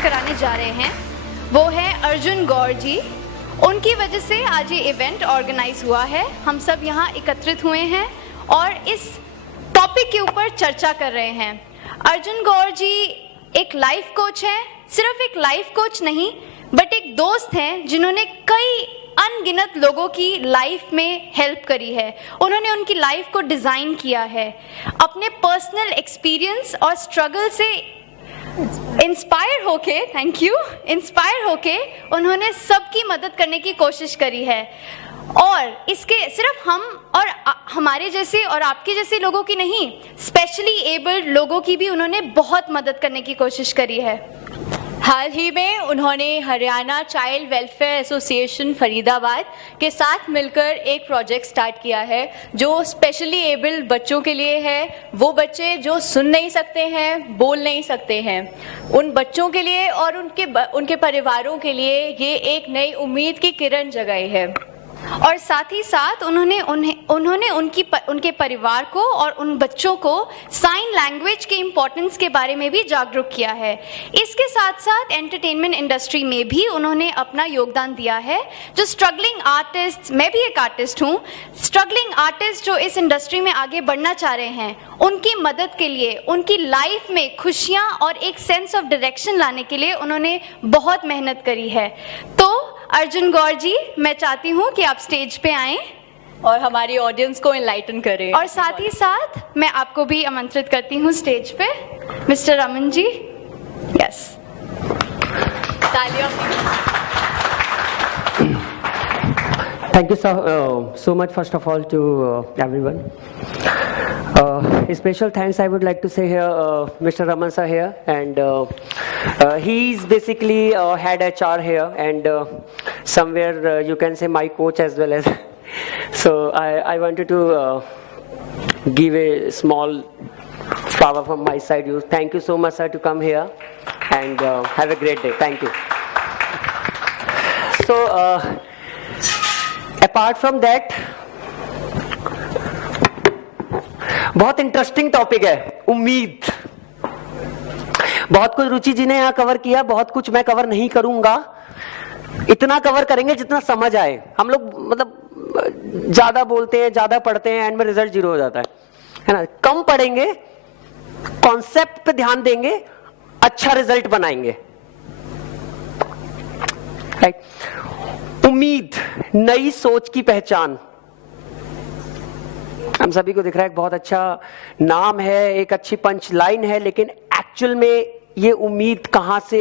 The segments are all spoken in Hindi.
इंट्रोड्यूस कराने जा रहे हैं वो है अर्जुन गौर जी। उनकी वजह से आज ये इवेंट ऑर्गेनाइज हुआ है। हम सब यहाँ एकत्रित हुए हैं और इस टॉपिक के ऊपर चर्चा कर रहे हैं। अर्जुन गौर जी एक लाइफ कोच हैं, सिर्फ एक लाइफ कोच नहीं बट एक दोस्त हैं जिन्होंने कई अनगिनत लोगों की लाइफ में हेल्प करी है। उन्होंने उनकी लाइफ को डिज़ाइन किया है। अपने पर्सनल एक्सपीरियंस और स्ट्रगल से इंस्पायर होके उन्होंने सबकी मदद करने की कोशिश करी है। और इसके सिर्फ हम और हमारे जैसे और आपके जैसे लोगों की नहीं, स्पेशली एबल्ड लोगों की भी उन्होंने बहुत मदद करने की कोशिश करी है। हाल ही में उन्होंने Haryana child welfare association Faridabad के साथ मिलकर एक प्रोजेक्ट स्टार्ट किया है जो स्पेशली एबल्ड बच्चों के लिए है। वो बच्चे जो सुन नहीं सकते हैं, बोल नहीं सकते हैं, उन बच्चों के लिए और उनके परिवारों के लिए ये एक नई उम्मीद की किरण जगाई है। और साथ ही साथ उन्होंने उनके परिवार को और उन बच्चों को साइन लैंग्वेज के इम्पोर्टेंस के बारे में भी जागरूक किया है। इसके साथ साथ एंटरटेनमेंट इंडस्ट्री में भी उन्होंने अपना योगदान दिया है। जो स्ट्रगलिंग आर्टिस्ट, मैं भी एक आर्टिस्ट हूँ, स्ट्रगलिंग आर्टिस्ट जो इस इंडस्ट्री में आगे बढ़ना चाह रहे हैं, उनकी मदद के लिए, उनकी लाइफ में खुशियाँ और एक सेंस ऑफ डायरेक्शन लाने के लिए उन्होंने बहुत मेहनत करी है। तो अर्जुन गौर जी, मैं चाहती हूँ कि आप स्टेज पे आएं और हमारी ऑडियंस को एनलाइटन करें। और साथ ही साथ मैं आपको भी आमंत्रित करती हूँ स्टेज पे, मिस्टर रमन जी। यस, तालियां। Thank you so much first of all to everyone. Special thanks I would like to say here, Mr. Raman sir here, and he's basically head HR here, and somewhere you can say my coach as well as. So I wanted to give a small flower from my side. Thank you so much sir to come here, and have a great day. Thank you. So apart from that, बहुत इंटरेस्टिंग टॉपिक है उम्मीद। बहुत कुछ रुचि जी ने यहाँ कवर किया, बहुत कुछ मैं कवर नहीं करूंगा। इतना कवर करेंगे जितना समझ आए। हम लोग मतलब ज्यादा बोलते हैं, ज्यादा पढ़ते हैं, एंड में रिजल्ट 0 हो जाता है ना। कम पढ़ेंगे, कॉन्सेप्ट पे ध्यान देंगे, अच्छा रिजल्ट बनाएंगे। राइट। उम्मीद, नई सोच की पहचान। हम सभी को दिख रहा है बहुत अच्छा नाम है, एक अच्छी पंच लाइन है, लेकिन एक्चुअल में ये उम्मीद कहां से,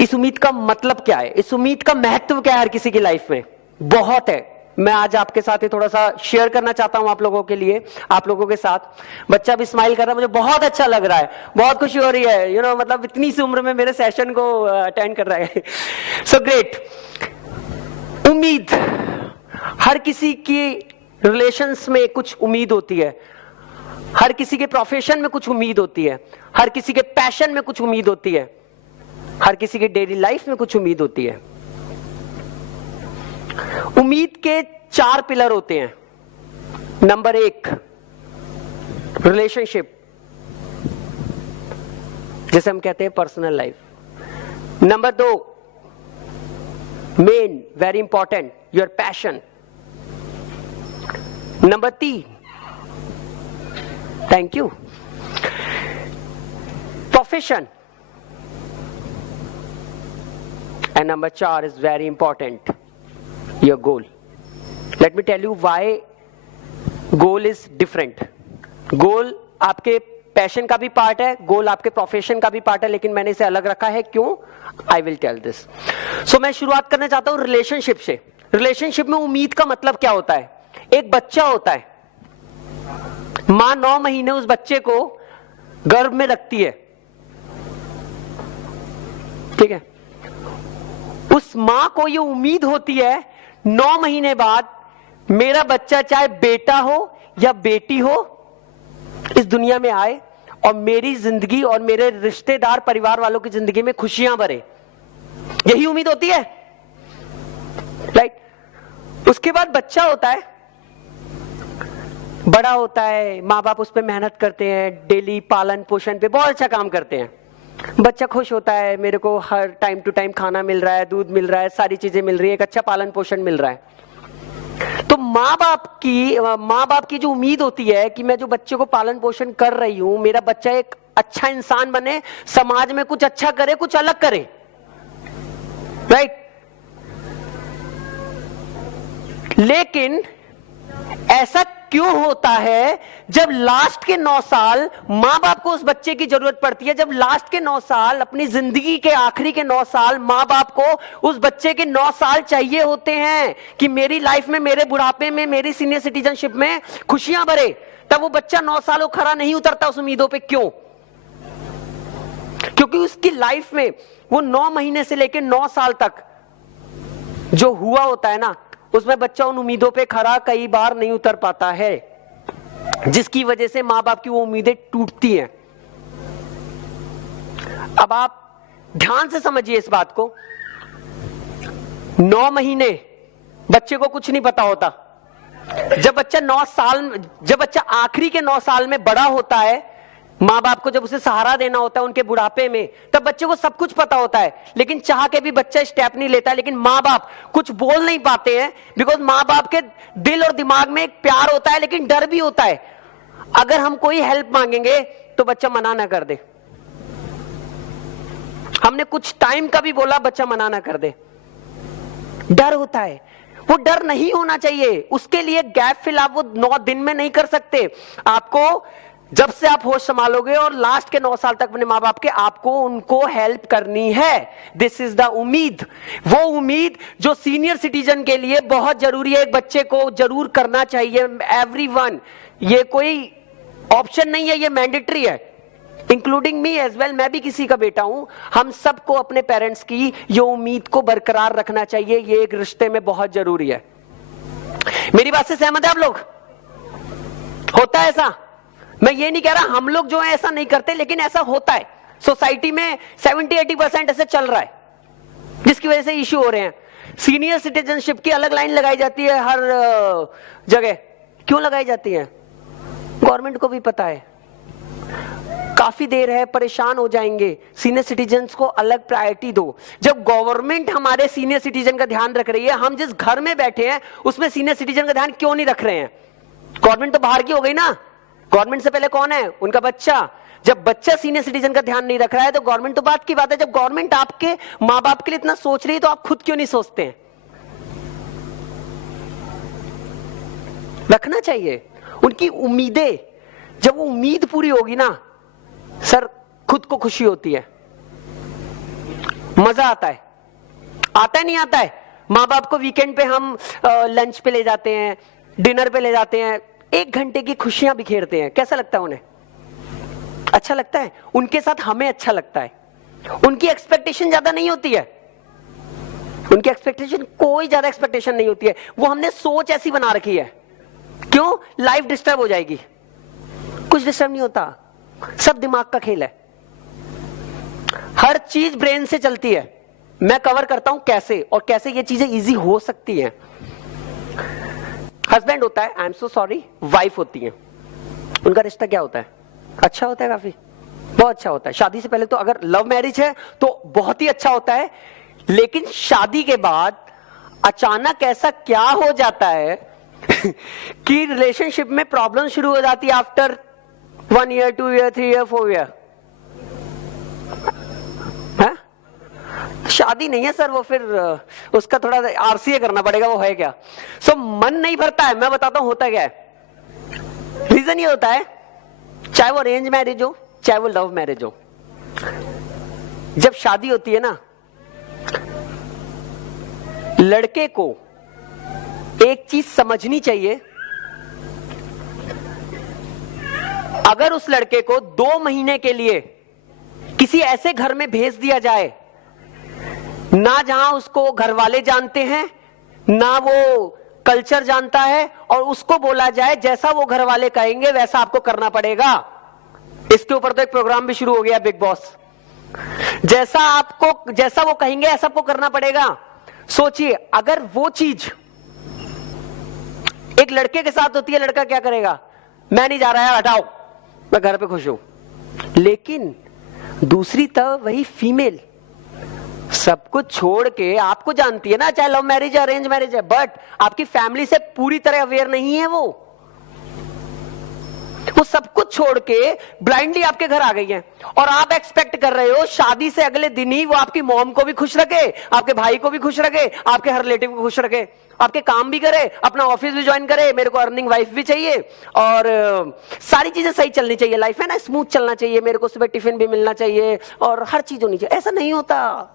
इस उम्मीद का मतलब क्या है, इस उम्मीद का महत्व क्या है हर किसी की लाइफ में, बहुत है। मैं आज आपके साथ ये थोड़ा सा शेयर करना चाहता हूं आप लोगों के लिए, आप लोगों के साथ। बच्चा भी स्माइल कर रहा है, मुझे बहुत अच्छा लग रहा है, बहुत खुशी हो रही है, मतलब इतनी सी उम्र में मेरे सेशन को अटेंड कर रहा है। So great. उम्मीद, हर किसी की रिलेशंस में कुछ उम्मीद होती है, हर किसी के प्रोफेशन में कुछ उम्मीद होती है, हर किसी के पैशन में कुछ उम्मीद होती है, हर किसी के डेली लाइफ में कुछ उम्मीद होती है। उम्मीद के 4 पिलर होते हैं। नंबर 1 रिलेशनशिप, जिसे हम कहते हैं personal life. Number 2 main, very important, your passion. Number 3, thank you, profession. And number 4 is very important, your goal. Let me tell you why goal is different. Goal आपके पैशन का भी पार्ट है, गोल आपके प्रोफेशन का भी पार्ट है, लेकिन मैंने इसे अलग रखा है। क्यों? I will tell this. So मैं शुरुआत करना चाहता हूं रिलेशनशिप से। रिलेशनशिप में उम्मीद का मतलब क्या होता है? एक बच्चा होता है, मां 9 महीने उस बच्चे को गर्भ में रखती है, ठीक है। उस मां को यह उम्मीद होती है 9 महीने बाद मेरा बच्चा चाहे बेटा हो या बेटी हो इस दुनिया में आए और मेरी जिंदगी और मेरे रिश्तेदार परिवार वालों की जिंदगी में खुशियां भरे। यही उम्मीद होती है, राइट। उसके बाद बच्चा होता है, बड़ा होता है, माँ बाप उस पर मेहनत करते हैं, डेली पालन पोषण पे बहुत अच्छा काम करते हैं, बच्चा खुश होता है, मेरे को हर टाइम टू टाइम खाना मिल रहा है, दूध मिल रहा है, सारी चीजें मिल रही है, एक अच्छा पालन पोषण मिल रहा है। तो माँ बाप की जो उम्मीद होती है कि मैं जो बच्चे को पालन पोषण कर रही हूं, मेरा बच्चा एक अच्छा इंसान बने, समाज में कुछ अच्छा करे, कुछ अलग करे, राइट। लेकिन ऐसा क्यों होता है जब लास्ट के 9 साल मां बाप को उस बच्चे की जरूरत पड़ती है, जब लास्ट के 9 साल, अपनी जिंदगी के आखिरी के 9 साल मां बाप को उस बच्चे के 9 साल चाहिए होते हैं कि मेरी लाइफ में, मेरे बुढ़ापे में, मेरी सीनियर सिटीजनशिप में खुशियां भरे, तब वो बच्चा 9 साल वो खरा नहीं उतरता उस उम्मीदों पे। क्यों? क्योंकि उसकी लाइफ में वो 9 महीने से लेकर 9 साल तक जो हुआ होता है ना, उसमें बच्चा उन उम्मीदों पे खरा कई बार नहीं उतर पाता है, जिसकी वजह से मां बाप की वो उम्मीदें टूटती हैं। अब आप ध्यान से समझिए इस बात को। 9 महीने बच्चे को कुछ नहीं पता होता। जब बच्चा आखिरी के 9 साल में बड़ा होता है, मां बाप को जब उसे सहारा देना होता है उनके बुढ़ापे में, तब बच्चे को सब कुछ पता होता है, लेकिन चाह के भी बच्चा स्टेप नहीं लेता है। लेकिन मां बाप कुछ बोल नहीं पाते हैं, बिकॉज मां बाप के दिल और दिमाग में एक प्यार होता है, लेकिन डर भी होता है। अगर हम कोई हेल्प मांगेंगे तो बच्चा मना ना कर दे। हमने कुछ टाइम का भी बोला, बच्चा मना ना कर दे, डर होता है। वो डर नहीं होना चाहिए। उसके लिए गैप फिल आप वो 9 दिन में नहीं कर सकते। आपको जब से आप होश संभालोगे और लास्ट के 9 साल तक अपने मां बाप के, आपको उनको हेल्प करनी है। दिस इज द उम्मीद, वो उम्मीद जो सीनियर सिटीजन के लिए बहुत जरूरी है। एक बच्चे को जरूर करना चाहिए, एवरीवन। ये कोई ऑप्शन नहीं है, ये मैंडेटरी है, इंक्लूडिंग मी एज वेल। मैं भी किसी का बेटा हूं। हम सबको अपने पेरेंट्स की ये उम्मीद को बरकरार रखना चाहिए। ये एक रिश्ते में बहुत जरूरी है। मेरी बात से सहमत है आप लोग? होता है ऐसा? मैं ये नहीं कह रहा हम लोग जो है ऐसा नहीं करते, लेकिन ऐसा होता है। सोसाइटी में 70-80% ऐसे चल रहा है, जिसकी वजह से इश्यू हो रहे हैं। सीनियर सिटीजनशिप की अलग लाइन लगाई जाती है हर जगह। क्यों लगाई जाती है? गवर्नमेंट को भी पता है काफी देर है, परेशान हो जाएंगे। सीनियर सिटीजन्स को अलग प्रायोरिटी दो। जब गवर्नमेंट हमारे सीनियर सिटीजन का ध्यान रख रही है, हम जिस घर में बैठे हैं उसमें सीनियर सिटीजन का ध्यान क्यों नहीं रख रहे हैं? गवर्नमेंट तो बाहर की हो गई ना। गवर्नमेंट से पहले कौन है? उनका बच्चा। जब बच्चा सीनियर सिटीजन का ध्यान नहीं रख रहा है तो गवर्नमेंट तो बात की बात है। जब गवर्नमेंट आपके मां बाप के लिए इतना सोच रही है तो आप खुद क्यों नहीं सोचते हैं? रखना चाहिए उनकी उम्मीदें। जब वो उम्मीद पूरी होगी ना सर, खुद को खुशी होती है, मजा आता है। आता है नहीं आता है? मां बाप को वीकेंड पे हम लंच पे ले जाते हैं, डिनर पे ले जाते हैं, 1 घंटे की खुशियां बिखेरते हैं। कैसा लगता है उन्हें? अच्छा लगता है। उनके साथ हमें अच्छा लगता है। उनकी एक्सपेक्टेशन ज्यादा नहीं होती है। उनकी एक्सपेक्टेशन, कोई ज्यादा एक्सपेक्टेशन नहीं होती है। वो हमने सोच ऐसी बना रखी है। क्यों? लाइफ डिस्टर्ब हो जाएगी। कुछ डिस्टर्ब नहीं होता, सब दिमाग का खेल है। हर चीज ब्रेन से चलती है। मैं कवर करता हूं कैसे और कैसे ये चीजें इजी हो सकती हैं। हस्बैंड होता है, I am so sorry, wife होती है। उनका रिश्ता क्या होता है? अच्छा होता है, काफी बहुत अच्छा होता है। शादी से पहले तो अगर लव मैरिज है तो बहुत ही अच्छा होता है, लेकिन शादी के बाद अचानक ऐसा क्या हो जाता है कि रिलेशनशिप में प्रॉब्लम शुरू हो जाती है after 1 year, 2 year, 3 year, 4 year। शादी नहीं है सर, वो फिर उसका थोड़ा आरसीए करना पड़ेगा। वो है क्या? सो मन नहीं भरता है। मैं बताता हूं होता क्या है। रीजन ये होता है, चाहे वो अरेंज मैरिज हो चाहे वो लव मैरिज हो, जब शादी होती है ना, लड़के को एक चीज समझनी चाहिए। अगर उस लड़के को 2 महीने के लिए किसी ऐसे घर में भेज दिया जाए ना जहां उसको घर वाले जानते हैं, ना वो कल्चर जानता है, और उसको बोला जाए जैसा वो घर वाले कहेंगे वैसा आपको करना पड़ेगा। इसके ऊपर तो एक प्रोग्राम भी शुरू हो गया, बिग बॉस। जैसा वो कहेंगे ऐसा आपको करना पड़ेगा। सोचिए, अगर वो चीज एक लड़के के साथ होती है, लड़का क्या करेगा? मैं नहीं जा रहा है, हटाओ, मैं घर पे खुश हूं। लेकिन दूसरी तरफ वही फीमेल सब कुछ छोड़ के आपको जानती है ना, चाहे लव मैरिज है अरेंज मैरिज है, बट आपकी फैमिली से पूरी तरह अवेयर नहीं है। वो सब कुछ छोड़ के ब्लाइंडली आपके घर आ गई है और आप एक्सपेक्ट कर रहे हो शादी से अगले दिन ही वो आपकी मॉम को भी खुश रखे, आपके भाई को भी खुश रखे, आपके हर रिलेटिव को खुश रखे, आपके काम भी करे, अपना ऑफिस भी ज्वाइन करे, मेरे को अर्निंग वाइफ भी चाहिए और सारी चीजें सही चलनी चाहिए, लाइफ है ना स्मूथ चलना चाहिए, मेरे को सुबह टिफिन भी मिलना चाहिए और हर चीज होनी चाहिए। ऐसा नहीं होता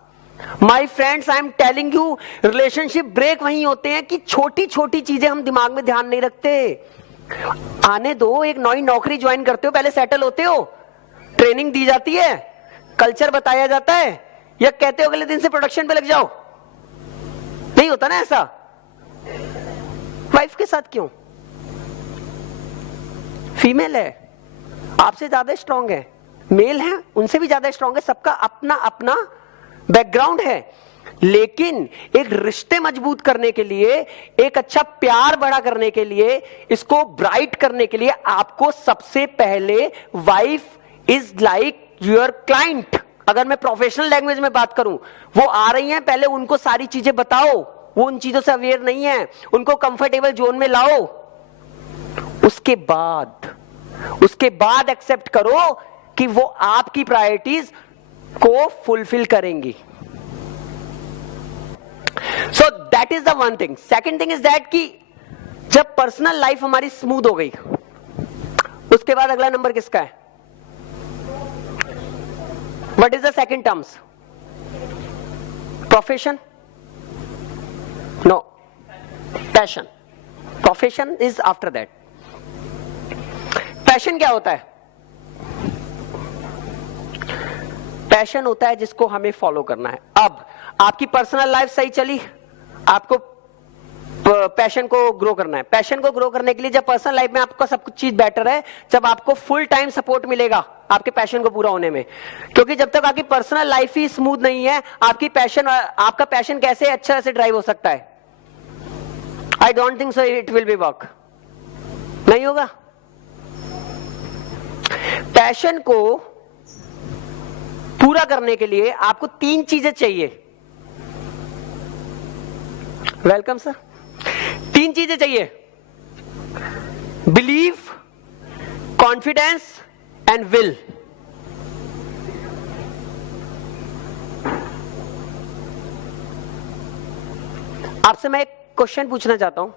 my friends, I am telling you, relationship break वहीं होते हैं कि छोटी छोटी चीजें हम दिमाग में ध्यान नहीं रखते। आने दो, एक नई नौकरी ज्वाइन करते हो, पहले सेटल होते हो, ट्रेनिंग दी जाती है, कल्चर बताया जाता है, या कहते हो अगले दिन से प्रोडक्शन पे लग जाओ। नहीं होता ना ऐसा। वाइफ के साथ क्यों? फीमेल है, आपसे ज्यादा स्ट्रांग है, मेल है उनसे भी ज्यादा स्ट्रांग है, सबका अपना अपना बैकग्राउंड है, लेकिन एक रिश्ते मजबूत करने के लिए, एक अच्छा प्यार बड़ा करने के लिए, इसको ब्राइट करने के लिए आपको सबसे पहले wife is like your client. अगर मैं प्रोफेशनल लैंग्वेज में बात करूं, वो आ रही हैं, पहले उनको सारी चीजें बताओ, वो उन चीजों से अवेयर नहीं है, उनको कंफर्टेबल जोन में लाओ, उसके बाद एक्सेप्ट करो कि वो आपकी प्रायोरिटीज को फुलफिल करेंगी। So that is the one thing. Second thing is that कि जब पर्सनल लाइफ हमारी स्मूथ हो गई, उसके बाद अगला नंबर किसका है? What is the second terms? Profession? No, passion. Profession is after that. Passion क्या होता है? पैशन होता है जिसको हमें फॉलो करना है। अब आपकी पर्सनल लाइफ सही चली, आपको पैशन को ग्रो करना है। पैशन को ग्रो करने के लिए जब पर्सनल लाइफ में आपका सब कुछ चीज बेटर है, जब आपको फुल टाइम सपोर्ट मिलेगा आपके पैशन को पूरा होने में, क्योंकि जब तक आपकी पर्सनल लाइफ ही स्मूथ नहीं है, आपका पैशन कैसे अच्छा से ड्राइव हो सकता है? I don't think so it will be work. नहीं होगा। पैशन को पूरा करने के लिए आपको 3 चीजें चाहिए। Welcome sir. 3 चीजें चाहिए: बिलीव, कॉन्फिडेंस एंड विल। आपसे मैं एक क्वेश्चन पूछना चाहता हूं,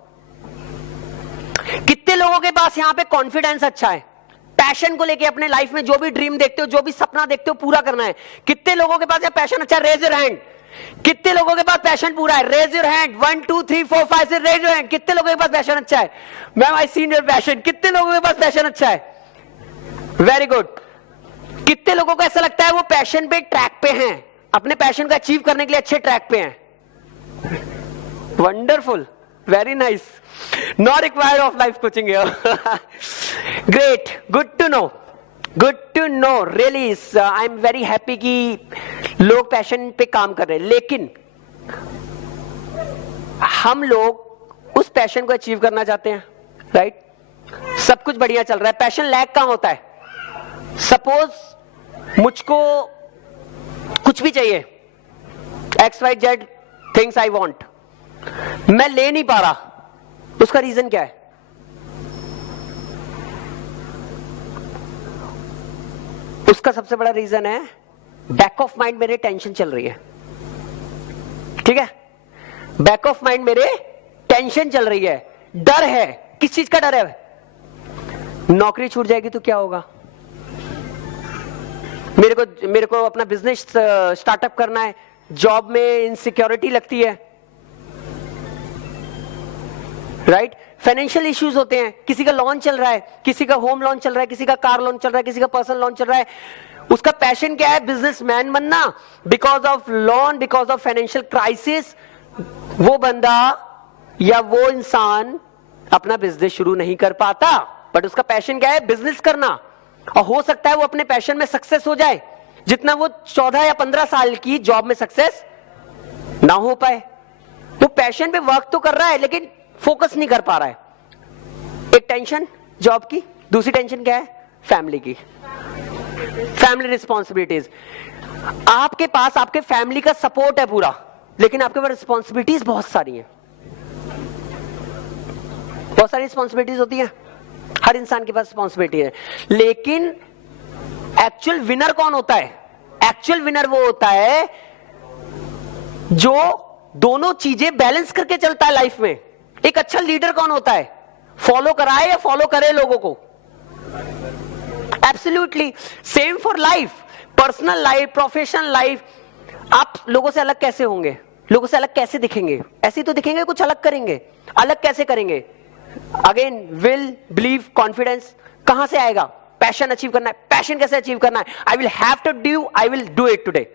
कितने लोगों के पास यहां पे कॉन्फिडेंस अच्छा है? पैशन को लेके अपने लाइफ में जो भी ड्रीम देखते हो, जो भी सपना देखते हो, पूरा करना है। कितने लोगों के पास यह पैशन अच्छा है? Raise your hand. कितने लोगों के पास पैशन पूरा है? Raise your hand. 1 2 3 4 5 से रेज योर हैंड। कितने लोगों के पास पैशन अच्छा है? Ma'am I seen your passion. कितने लोगों के पास पैशन अच्छा है? Very good. कितने लोगों को ऐसा लगता है वो पैशन पे ट्रैक पे हैं, अपने पैशन को अचीव करने के लिए अच्छे ट्रैक पे हैं? Wonderful, very nice. Not required of life coaching here. Great, good to know, good to know. Really I am very happy कि लोग पैशन पे काम कर रहे हैं, लेकिन हम लोग उस पैशन को अचीव करना चाहते हैं, राइट? सब कुछ बढ़िया चल रहा है, पैशन लैग कहां होता है? सपोज मुझको कुछ भी चाहिए, XYZ थिंग्स आई वांट, मैं ले नहीं पा रहा, उसका रीजन क्या है? उसका सबसे बड़ा रीजन है बैक ऑफ माइंड मेरे टेंशन चल रही है। ठीक है, बैक ऑफ माइंड मेरे टेंशन चल रही है, डर है। किस चीज का डर है? नौकरी छूट जाएगी तो क्या होगा, मेरे को अपना बिजनेस स्टार्टअप करना है, जॉब में इनसिक्योरिटी लगती है, राइट? फाइनेंशियल इश्यूज होते हैं, किसी का लोन चल रहा है, किसी का होम लोन चल रहा है, किसी का कार लोन चल रहा है, किसी का पर्सनल लोन चल रहा है। उसका पैशन क्या है? बिजनेसमैन बनना। Because of loan, because of financial crisis, वो बंदा या वो इंसान अपना बिजनेस शुरू नहीं कर पाता, बट उसका पैशन क्या है? बिजनेस करना। और हो सकता है वो अपने पैशन में सक्सेस हो जाए, जितना वो 14 या 15 साल की जॉब में सक्सेस ना हो पाए। वो पैशन पे वर्क तो कर रहा है, लेकिन फोकस नहीं कर पा रहा है। एक टेंशन जॉब की, दूसरी टेंशन क्या है? फैमिली की। Family responsibilities. आपके पास आपके फैमिली का सपोर्ट है पूरा, लेकिन आपके पास रिस्पॉन्सिबिलिटीज बहुत सारी हैं। बहुत सारी रिस्पॉन्सिबिलिटीज होती हैं, हर इंसान के पास रिस्पॉन्सिबिलिटी है, लेकिन एक्चुअल विनर कौन होता है? एक्चुअल विनर वो होता है जो दोनों चीजें बैलेंस करके चलता है लाइफ में। एक अच्छा लीडर कौन होता है? फॉलो कराए या फॉलो करे लोगों को? Absolutely same for life, personal life, professional life. आप लोगों से अलग कैसे होंगे? लोगों से अलग कैसे दिखेंगे? ऐसे तो दिखेंगे, कुछ अलग करेंगे। अलग कैसे करेंगे? Again will, believe, confidence. कहां से आएगा? पैशन अचीव करना है। पैशन कैसे अचीव करना है? I will have to do, I will do it today.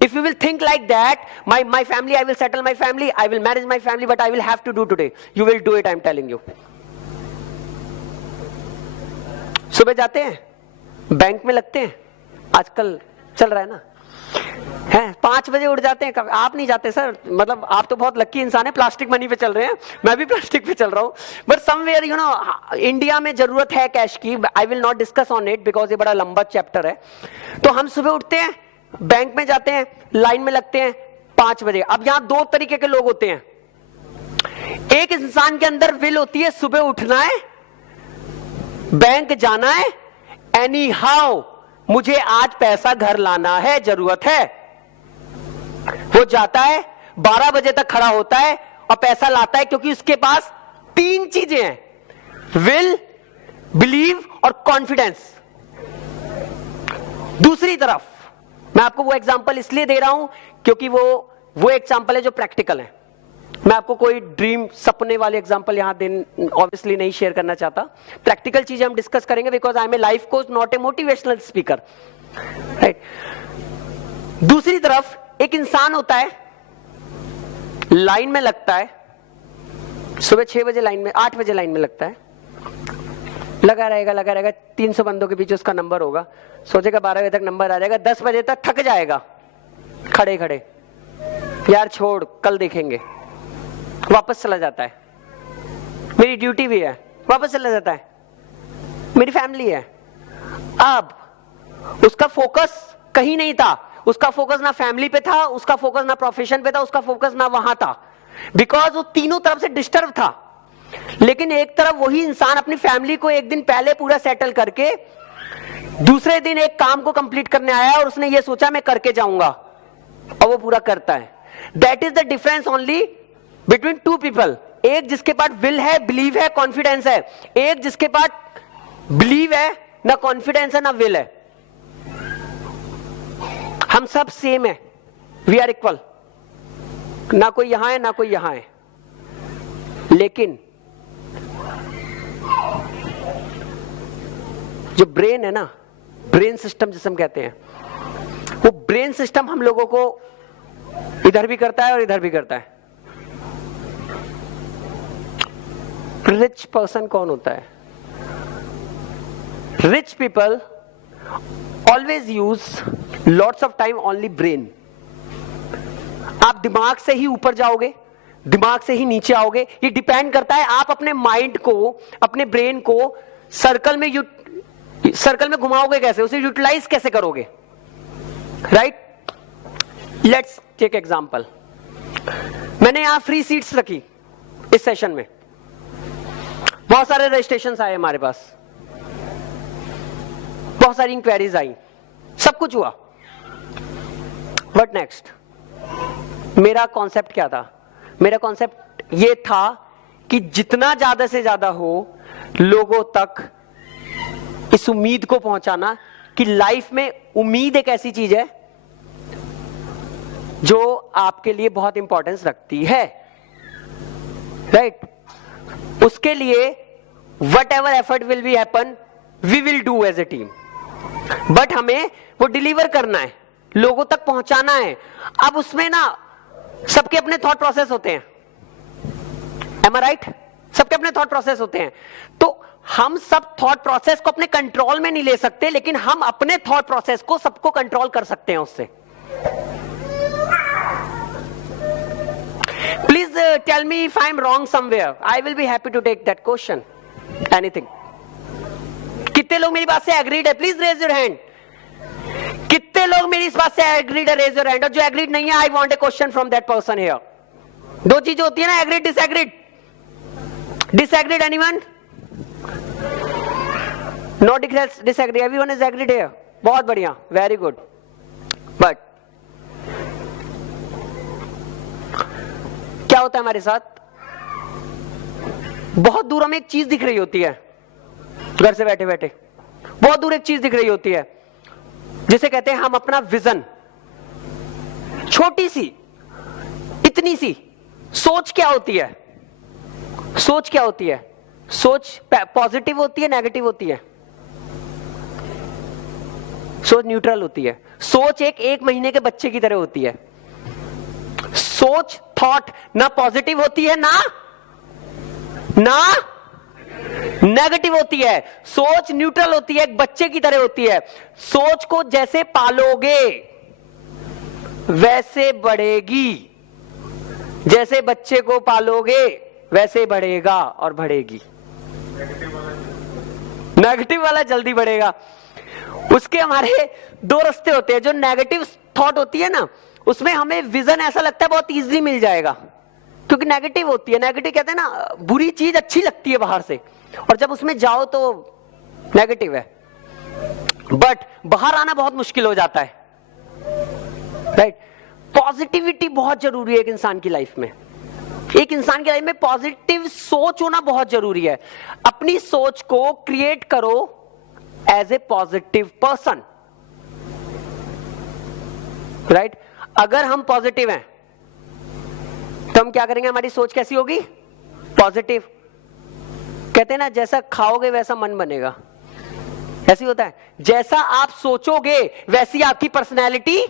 If you will think like that, my family, I will settle my family, I will manage my family, but I will have to do today. You will do it, I am telling you. सुबह जाते हैं, बैंक में लगते हैं, आजकल चल रहा है ना, हैं 5 बजे उठ जाते हैं। आप नहीं जाते सर, मतलब आप तो बहुत लकी इंसान है, प्लास्टिक मनी पे चल रहे हैं, मैं भी प्लास्टिक पे चल रहा हूं। But somewhere you know India में जरूरत है कैश की। I will not discuss on it because ये बड़ा लंबा चैप्टर है। तो हम सुबह उठते हैं, बैंक में जाते हैं, लाइन में लगते हैं 5 बजे। अब यहां 2 तरीके के लोग होते हैं। एक इंसान के अंदर विल होती है, सुबह उठना है, बैंक जाना है, एनी हाउ मुझे आज पैसा घर लाना है, जरूरत है। वो जाता है, 12 बजे तक खड़ा होता है और पैसा लाता है, क्योंकि उसके पास 3 चीजें हैं, विल, बिलीव और कॉन्फिडेंस। दूसरी तरफ मैं आपको वो एग्जांपल इसलिए दे रहा हूं क्योंकि वो एग्जांपल है जो प्रैक्टिकल है। मैं आपको कोई ड्रीम, सपने वाले एग्जांपल यहां ऑब्वियसली नहीं शेयर करना चाहता। प्रैक्टिकल चीजें हम डिस्कस करेंगे because I am a life coach, not a motivational speaker, right. दूसरी तरफ एक इंसान होता है, लाइन में लगता है, सुबह 6 बजे लाइन में, 8 बजे लाइन में लगता है, लगा रहेगा 300 बंदों के बीच उसका नंबर होगा, सोचेगा 12 बजे तक नंबर आ जाएगा, 10 बजे तक थक जाएगा खड़े खड़े, यार छोड़ कल देखेंगे, वापस चला जाता है। मेरी ड्यूटी भी है, वापस चला जाता है, मेरी फैमिली है। अब उसका फोकस कहीं नहीं था, उसका फोकस ना फैमिली पे था, उसका फोकस ना प्रोफेशन पे था, उसका फोकस ना वहां था, बिकॉज वो तीनों तरफ से डिस्टर्ब था। लेकिन एक तरफ वही इंसान अपनी फैमिली को एक दिन पहले पूरा सेटल करके दूसरे दिन एक काम को कंप्लीट करने आया और उसने ये सोचा मैं करके जाऊंगा, और वो पूरा करता है। That is the difference only between 2 people. एक जिसके पास विल है, बिलीव है, कॉन्फिडेंस है, एक जिसके पास बिलीव है, ना कॉन्फिडेंस है ना विल है। हम सब सेम है, वी आर इक्वल, ना कोई यहां है ना कोई यहां है। लेकिन जो ब्रेन है ना, ब्रेन सिस्टम जिसे हम कहते हैं, वो ब्रेन सिस्टम हम लोगों को इधर भी करता है और इधर भी करता है। रिच पर्सन कौन होता है? Rich people always use lots of time only brain. आप दिमाग से ही ऊपर जाओगे, दिमाग से ही नीचे आओगे, ये डिपेंड करता है आप अपने माइंड को, अपने ब्रेन को सर्कल में घुमाओगे कैसे, उसे यूटिलाइज कैसे करोगे, राइट। Let's take example. मैंने यहां फ्री सीट्स रखी इस सेशन में, बहुत सारे रजिस्ट्रेशन आए हमारे पास, बहुत सारी इंक्वायरीज आई, सब कुछ हुआ। What next? मेरा कॉन्सेप्ट क्या था? मेरा कॉन्सेप्ट ये था कि जितना ज्यादा से ज्यादा हो लोगों तक इस उम्मीद को पहुंचाना कि लाइफ में उम्मीद एक ऐसी चीज है जो आपके लिए बहुत इंपॉर्टेंस रखती है, राइट। उसके लिए whatever effort will be happen, we will do as a team, but हमें वो डिलीवर करना है, लोगों तक पहुंचाना है। अब उसमें ना सबके अपने थॉट प्रोसेस होते हैं, एम आई राइट? सबके अपने थॉट प्रोसेस होते हैं। तो हम सब थॉट प्रोसेस को अपने कंट्रोल में नहीं ले सकते, लेकिन हम अपने थॉट प्रोसेस को सबको कंट्रोल कर सकते हैं उससे। Please tell me if I am wrong somewhere, I will be happy to take that question, anything. कितने लोग मेरी बात से एग्रीड है? Please raise your hand. कितने लोग मेरी इस बात से एग्रीड है? Raise your hand. और जो एग्रीड नहीं है, I want a question from that person here. दो चीजें होती है ना, agreed disagreed. Disagreed anyone? Not disagree, everyone is agreed here. बहुत बढ़िया, वेरी गुड। बट क्या होता है हमारे साथ? बहुत दूर हमें एक चीज दिख रही होती है, घर से बैठे बैठे बहुत दूर एक चीज दिख रही होती है, जिसे कहते हैं हम अपना विजन। छोटी सी, इतनी सी सोच क्या होती है? सोच क्या होती है? सोच पॉजिटिव होती है, नेगेटिव होती है? सोच न्यूट्रल होती है। सोच एक महीने के बच्चे की तरह होती है। सोच, थॉट ना पॉजिटिव होती है ना नेगेटिव होती है। सोच न्यूट्रल होती है, एक बच्चे की तरह होती है। सोच को जैसे पालोगे वैसे बढ़ेगी, जैसे बच्चे को पालोगे वैसे बढ़ेगा और बढ़ेगी। नेगेटिव वाला जल्दी बढ़ेगा। उसके हमारे दो रास्ते होते हैं। जो नेगेटिव थॉट होती है ना, उसमें हमें विजन ऐसा लगता है बहुत इजीली मिल जाएगा, क्योंकि नेगेटिव होती है। नेगेटिव कहते हैं ना, बुरी चीज अच्छी लगती है बाहर से, और जब उसमें जाओ तो नेगेटिव है। बट बाहर आना बहुत मुश्किल हो जाता है, राइट? पॉजिटिविटी बहुत जरूरी है एक इंसान की लाइफ में। एक इंसान की लाइफ में पॉजिटिव सोच होना बहुत जरूरी है। अपनी सोच को क्रिएट करो as a positive person, right? अगर हम पॉजिटिव हैं तो हम क्या करेंगे? हमारी सोच कैसी होगी? पॉजिटिव। कहते हैं ना, जैसा खाओगे वैसा मन बनेगा। ऐसी होता है, जैसा आप सोचोगे वैसी आपकी पर्सनैलिटी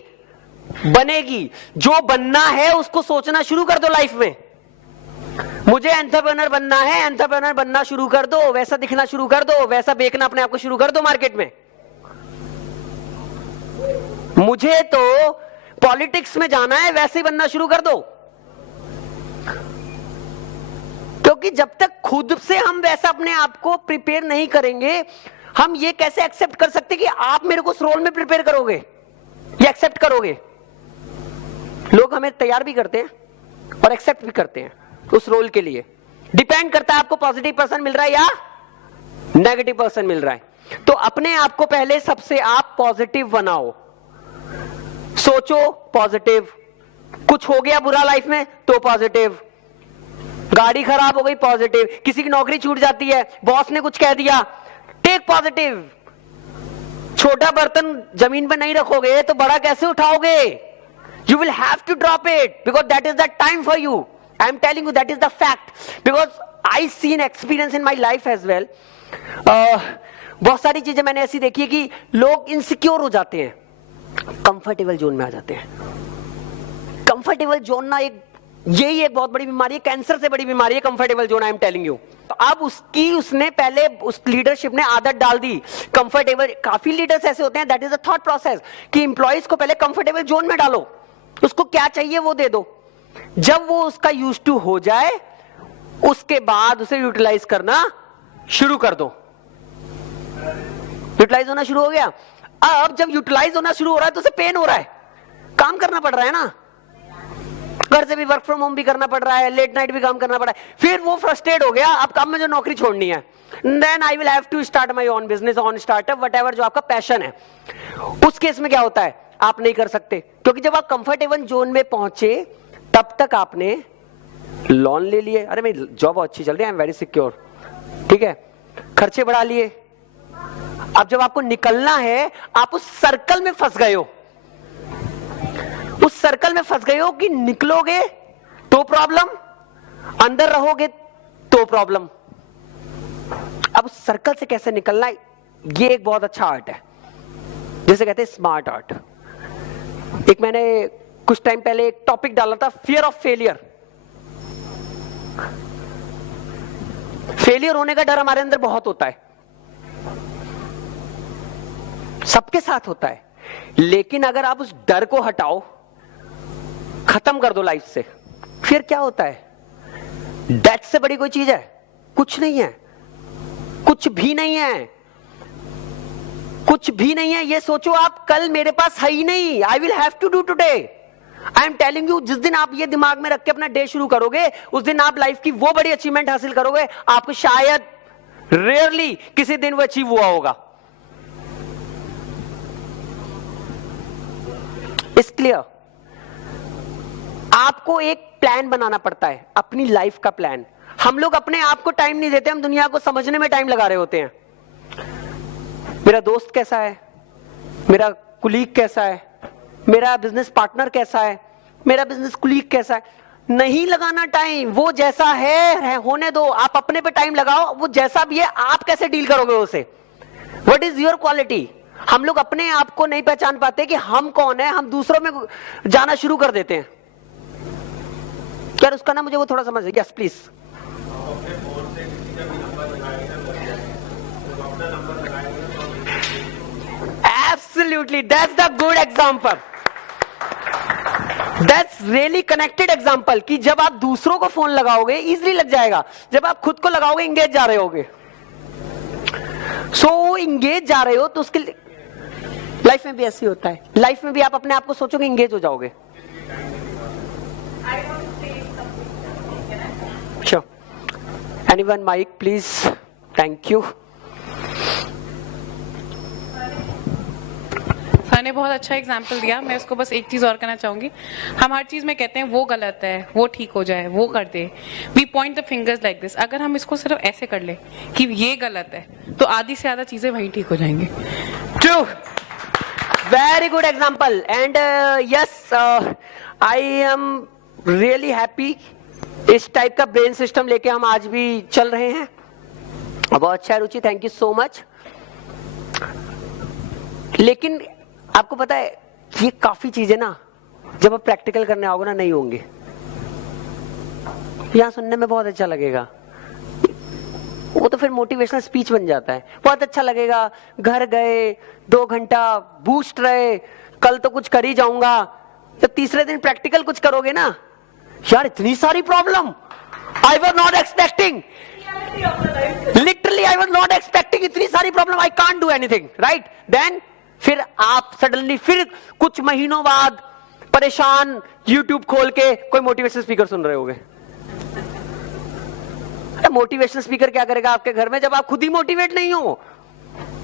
बनेगी। जो बनना है उसको सोचना शुरू कर दो लाइफ में। मुझे एंटरप्रेन्योर बनना है, एंटरप्रेन्योर बनना शुरू कर दो, वैसा दिखना शुरू कर दो, वैसा बेचना अपने आप को शुरू कर दो मार्केट में। मुझे तो पॉलिटिक्स में जाना है, वैसे ही बनना शुरू कर दो। क्योंकि जब तक खुद से हम वैसा अपने आप को प्रिपेयर नहीं करेंगे, हम ये कैसे एक्सेप्ट कर सकते कि आप मेरे को उस रोल में प्रिपेयर करोगे या एक्सेप्ट करोगे? लोग हमें तैयार भी करते हैं और एक्सेप्ट भी करते हैं उस रोल के लिए। डिपेंड करता है आपको पॉजिटिव पर्सन मिल रहा है या नेगेटिव पर्सन मिल रहा है। तो अपने आप को पहले सबसे आप पॉजिटिव बनाओ। सोचो पॉजिटिव। कुछ हो गया बुरा लाइफ में तो पॉजिटिव। गाड़ी खराब हो गई, पॉजिटिव। किसी की नौकरी छूट जाती है, बॉस ने कुछ कह दिया, टेक पॉजिटिव। छोटा बर्तन जमीन पर नहीं रखोगे तो बड़ा कैसे उठाओगे? You will have to drop it because that is the time for you. I am telling you, that is the fact, because I seen experience in my life as well. बहुत सारी चीजें मैंने ऐसी देखी है कि लोग इनसिक्योर हो जाते हैं, कंफर्टेबल जोन में आ जाते हैं। कंफर्टेबल जोन ना यही एक बहुत बड़ी बीमारी है, कैंसर से बड़ी बीमारी है comfortable zone. I am telling you. तो अब उसने पहले उस लीडरशिप ने आदत डाल दी कंफर्टेबल। काफी लीडर्स ऐसे होते हैं, that is a thought process, कि इंप्लॉइज को पहले कंफर्टेबल जोन में डालो, उसको क्या चाहिए वो दे दो। जब वो उसका यूज टू हो जाए, उसके बाद उसे यूटिलाइज करना शुरू कर दो। यूटिलाइज होना शुरू हो गया। अब जब यूटिलाइज होना शुरू हो रहा है तो उसे पेन हो रहा है, काम करना पड़ रहा है ना, घर से भी वर्क फ्रॉम होम भी करना पड़ रहा है, लेट नाइट भी काम करना पड़ रहा है। फिर वो फ्रस्ट्रेट हो गया, अब काम में जो नौकरी छोड़नी है, then I will have to start my own business, on startup, whatever जो आपका पैशन है। उस केस में क्या होता है? आप नहीं कर सकते, क्योंकि जब आप कंफर्टेबल जोन में पहुंचे तब तक आपने लोन ले लिए। अरे मेरी जॉब अच्छी चल रही है, आई एम वेरी सिक्योर, ठीक है, खर्चे बढ़ा लिए। अब जब आपको निकलना है, आप उस सर्कल में फंस गए हो, उस सर्कल में फंस गए हो कि निकलोगे तो प्रॉब्लम, अंदर रहोगे तो प्रॉब्लम। अब उस सर्कल से कैसे निकलना है, ये एक बहुत अच्छा आर्ट है, जिसे कहते हैं स्मार्ट आर्ट। एक मैंने कुछ टाइम पहले एक टॉपिक डाला था, फियर ऑफ फेलियर। फेलियर होने का डर हमारे अंदर बहुत होता है, सबके साथ होता है। लेकिन अगर आप उस डर को हटाओ, खत्म कर दो लाइफ से, फिर क्या होता है? डेथ से बड़ी कोई चीज है? कुछ नहीं है, कुछ भी नहीं है। कुछ भी नहीं है, ये सोचो आप कल मेरे पास है ही नहीं, I will have to do today. I am telling you, जिस दिन आप ये दिमाग में रख के अपना डे शुरू करोगे, उस दिन आप लाइफ की वो बड़ी अचीवमेंट हासिल करोगे, आपको शायद रेयरली किसी दिन वो अचीव हुआ होगा। इस क्लियर? आपको एक प्लान बनाना पड़ता है, अपनी लाइफ का प्लान। हम लोग अपने आप को टाइम नहीं देते, हम दुनिया को समझने में टाइम लगा रहे होते हैं। मेरा दोस्त कैसा है, मेरा कुलीग कैसा है, मेरा बिजनेस पार्टनर कैसा है, मेरा बिजनेस कुलीग कैसा है, नहीं लगाना टाइम। वो जैसा है होने दो, आप अपने पे टाइम लगाओ। वो जैसा भी है, आप कैसे डील करोगे उसे? What is your quality? हम लोग अपने आप को नहीं पहचान पाते कि हम कौन है, हम दूसरों में जाना शुरू कर देते हैं। क्या उसका ना मुझे वो थोड़ा समझ, yes please. Absolutely, that's the good example. That's really connected example कि जब आप दूसरों को फोन लगाओगे इजीली लग जाएगा, जब आप खुद को लगाओगे इंगेज जा रहे होगे। सो इंगेज जा रहे हो तो उसके लाइफ में भी ऐसे होता है, लाइफ में भी आप अपने आप को सोचोगे इंगेज हो जाओगे। Sure. Anyone, mic, please. Thank you. मैंने बहुत अच्छा एग्जाम्पल दिया। मैं उसको बस एक चीज और कहना चाहूंगी, हम हर चीज में कहते हैं वो गलत है, वो ठीक हो जाए, वो कर दे। We point the fingers like this. अगर हम इसको सिर्फ ऐसे कर ले कि ये गलत है, तो आधी से ज्यादा चीजें वहीं ठीक हो जाएंगी। True. Very good example. And yes, I am really happy. इस टाइप का ब्रेन सिस्टम लेके हम आज भी चल रहे हैं। बहुत अच्छा है रुचि, थैंक यू सो मच। लेकिन आपको पता है ये काफी चीजें ना जब आप प्रैक्टिकल करने आओगे ना नहीं होंगे। यहां सुनने में बहुत अच्छा लगेगा, वो तो फिर मोटिवेशनल स्पीच बन जाता है। बहुत अच्छा लगेगा, घर गए 2 घंटा बूस्ट रहे, कल तो कुछ कर ही जाऊंगा। तो तीसरे दिन प्रैक्टिकल कुछ करोगे ना, यार इतनी सारी problem, I was not expecting, literally I was not expecting इतनी सारी problem, I can't do anything, right? Then फिर आप सडनली फिर कुछ महीनों बाद परेशान यूट्यूब खोल के कोई मोटिवेशनल स्पीकर सुन रहे होगे। मोटिवेशनल स्पीकर क्या करेगा आपके घर में जब आप खुद ही मोटिवेट नहीं हो,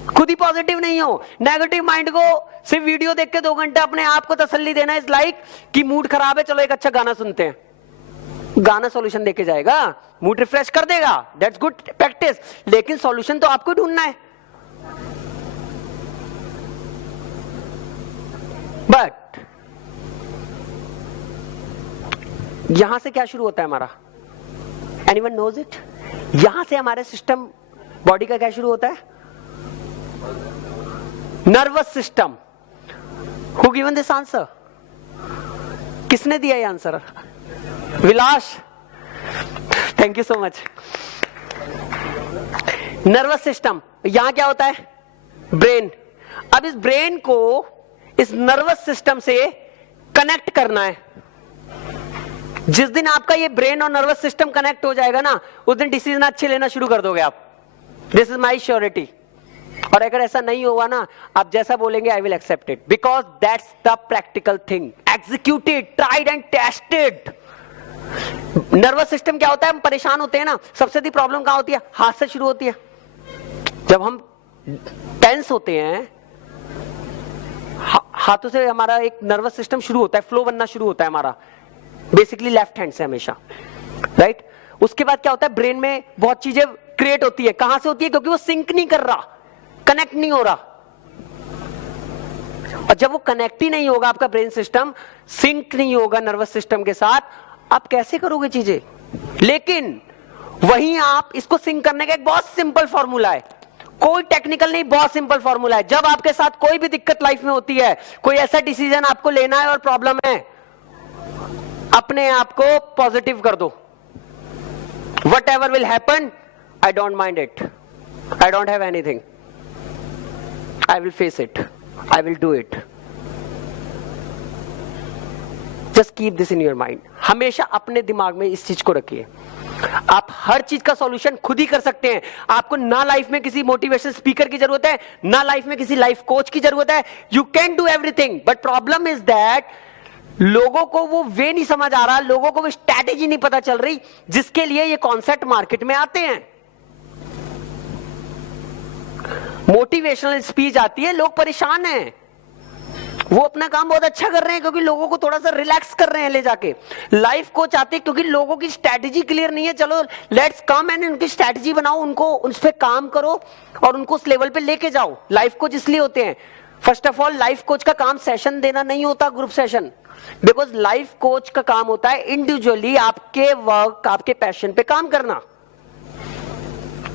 खुद ही पॉजिटिव नहीं हो? नेगेटिव माइंड को सिर्फ वीडियो देख के 2 घंटा अपने आप को तसल्ली देना इज लाइक कि मूड खराब है, चलो एक अच्छा गाना सुनते हैं। गाना सॉल्यूशन देके जाएगा, मूड रिफ्रेश कर देगा, दैट्स गुड प्रैक्टिस, लेकिन सॉल्यूशन तो आपको ढूंढना है। बट यहां से क्या शुरू होता है हमारा? Anyone knows it? यहां से हमारे सिस्टम बॉडी का क्या शुरू होता है? Nervous system. Who given this answer? किसने दिया ये answer? Vilas, thank you so much. Nervous system, यहां क्या होता है? ब्रेन। अब इस ब्रेन को इस नर्वस सिस्टम से कनेक्ट करना है। जिस दिन आपका ये ब्रेन और नर्वस सिस्टम कनेक्ट हो जाएगा ना, उस दिन डिसीजन अच्छे लेना शुरू कर दोगे आप। This is my surety. और अगर ऐसा नहीं होगा ना, आप जैसा बोलेंगे I will accept it, because that's the practical thing, executed, tried and tested. Nervous system क्या होता है? हम परेशान होते हैं ना, सबसे बड़ी प्रॉब्लम कहां होती है? हाथ से शुरू होती है। जब हम टेंस होते हैं, हाथों से हमारा एक नर्वस सिस्टम शुरू होता है, फ्लो बनना शुरू होता है हमारा, बेसिकली लेफ्ट हैंड से हमेशा, राइट? उसके बाद क्या होता है? ब्रेन में बहुत चीजें क्रिएट होती है। कहां से होती है? क्योंकि वो सिंक नहीं कर रहा, कनेक्ट नहीं हो रहा। और जब वो कनेक्ट ही नहीं होगा, आपका ब्रेन सिस्टम सिंक नहीं होगा नर्वस सिस्टम के साथ, आप कैसे करोगे चीजें? लेकिन वहीं आप इसको सिंक करने का एक बहुत सिंपल फॉर्मूला है, कोई टेक्निकल नहीं, बहुत सिंपल फॉर्मूला है। जब आपके साथ कोई भी दिक्कत लाइफ में होती है, कोई ऐसा डिसीजन आपको लेना है और प्रॉब्लम है, अपने आप को पॉजिटिव कर दो। What ever will happen, I don't mind it, I don't have anything, I will face it, I will do it. Just keep this in your mind. हमेशा अपने दिमाग में इस चीज को रखिए। आप हर चीज का सॉल्यूशन खुद ही कर सकते हैं। आपको ना लाइफ में किसी मोटिवेशनल स्पीकर की जरूरत है, ना लाइफ में किसी लाइफ कोच की जरूरत है। You can do everything, but problem is that लोगों को वो वे नहीं समझ आ रहा, लोगों को वो स्ट्रैटेजी नहीं पता चल रही जिसके लिए ये कॉन्सेप्ट मार्केट में आते हैं। मोटिवेशनल स्पीच आती है, लोग परेशान हैं। वो अपना काम बहुत अच्छा कर रहे हैं क्योंकि लोगों को थोड़ा सा रिलैक्स कर रहे हैं ले जाके। लाइफ कोच आते हैं क्योंकि लोगों की स्ट्रैटेजी क्लियर नहीं है। चलो लेट्स कम एंड उनकी स्ट्रैटेजी बनाओ, उनको उस पर काम करो और उनको उस लेवल पे लेके जाओ। लाइफ कोच इसलिए होते हैं, first of all life coach का काम सेशन देना नहीं होता, group session. Because life coach का काम होता है इंडिविजुअली आपके वर्क, आपके पैशन पे काम करना,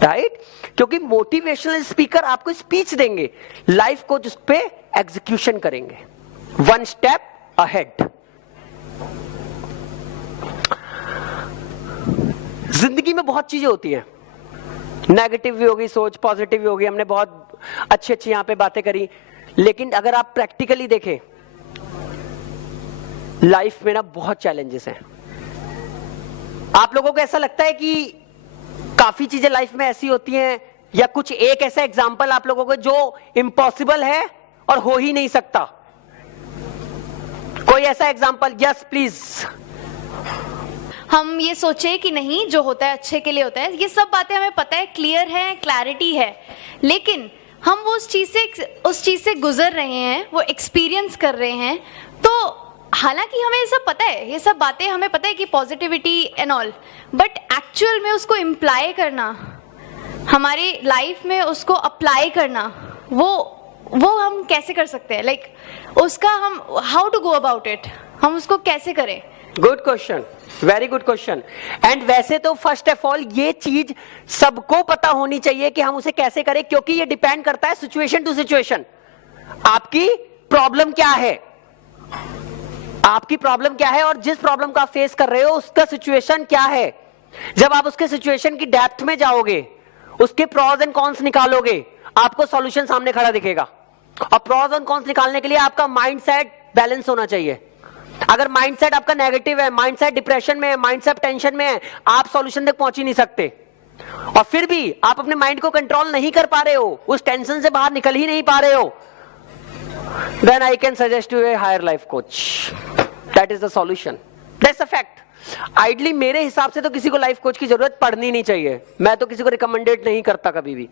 राइट? क्योंकि मोटिवेशनल स्पीकर आपको स्पीच देंगे, लाइफ कोच उस पे एग्जीक्यूशन करेंगे, वन स्टेप अहेड। जिंदगी में बहुत चीजें होती हैं, नेगेटिव भी होगी सोच, पॉजिटिव भी होगी। हमने बहुत अच्छी अच्छी यहां पे बातें करी, लेकिन अगर आप प्रैक्टिकली देखें लाइफ में ना बहुत चैलेंजेस हैं। आप लोगों को ऐसा लगता है कि काफी चीजें लाइफ में ऐसी होती हैं, या कुछ एक ऐसा एग्जाम्पल आप लोगों को जो इम्पॉसिबल है और हो ही नहीं सकता? कोई ऐसा एग्जाम्पल? Yes please. हम ये सोचे कि नहीं, जो होता है अच्छे के लिए होता है, ये सब बातें हमें पता है, क्लियर है, क्लैरिटी है, लेकिन हम वो उस चीज से गुजर रहे हैं, वो एक्सपीरियंस कर रहे हैं। तो हालांकि हमें ये सब पता है, ये सब बातें हमें पता है कि positivity and all, but actual में उसको इम्प्लाई करना, हमारी लाइफ में उसको अप्लाई करना, वो हम कैसे कर सकते हैं? उसका हम how to go about it, हम उसको कैसे करें? Good question, very good question. And वैसे तो फर्स्ट ऑफ ऑल ये चीज सबको पता होनी चाहिए कि हम उसे कैसे करें, क्योंकि ये डिपेंड करता है सिचुएशन टू सिचुएशन। आपकी प्रॉब्लम क्या है, आपकी प्रॉब्लम क्या है, और जिस प्रॉब्लम का आप फेस कर रहे हो उसका सिचुएशन क्या है। जब आप उसके सिचुएशन की डेप्थ में जाओगे, उसके प्रॉज एंड कॉन्स निकालोगे, आपको सॉल्यूशन सामने खड़ा दिखेगा। और प्रॉज एंड कॉन्स निकालने के लिए आपका माइंडसेट बैलेंस होना चाहिए। अगर माइंडसेट आपका नेगेटिव है, माइंडसेट डिप्रेशन में है, माइंडसेट टेंशन में है, आप सॉल्यूशन तक पहुंच ही नहीं सकते। और फिर भी आप अपने माइंड को कंट्रोल नहीं कर पा रहे हो, उस टेंशन से बाहर निकल ही नहीं पा रहे हो, then I can suggest you a higher life coach. That is the solution. That's a fact. Ideally मेरे हिसाब से तो किसी को लाइफ कोच की जरूरत पड़नी नहीं चाहिए, मैं तो किसी को रिकमेंडेड नहीं करता कभी भी,